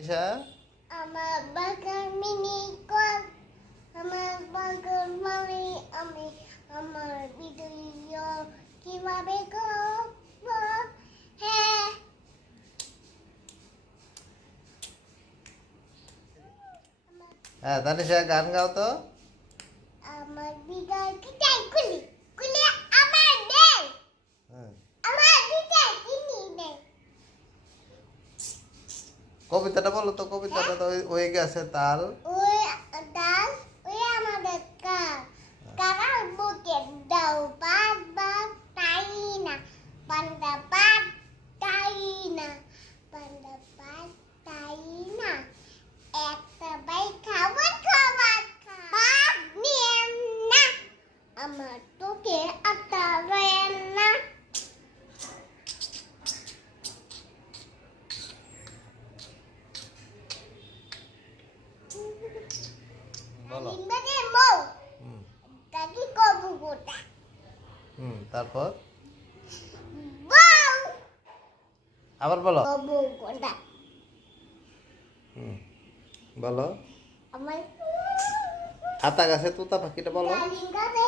ঈশা আমার বাগান mini call আমার বাগান মানে আমি আমার ভিডিও কিভাবে করব হ্যাঁ হ্যাঁ তানিশা গান গাও তো। আমার বিদায় কিটাই খুলি খুলি আমার দে হ্যাঁ আমার বিদায় কিনি দে কবিতাটা বলো তো, কবিতাটা তো হয়ে গেছে তাল। ওই ডাল ওই আমাদের কারার বুকে দাও পাত বাত তাই না পান্ডা পাত তাই না পান্ডা পাত তাই না একটা বাই খাবার খাবার ভাত নিয়ে না আমার তোকে আটা রয়েন না বলো। নিম্বাদে মৌ হুম কাকি কবু গোটা তারপর বউ আবার বলো। কবু গোটা হুম বলো। আমার আতা গাছে তোতা পাখিটা বলো। ডালিঙ্গাতে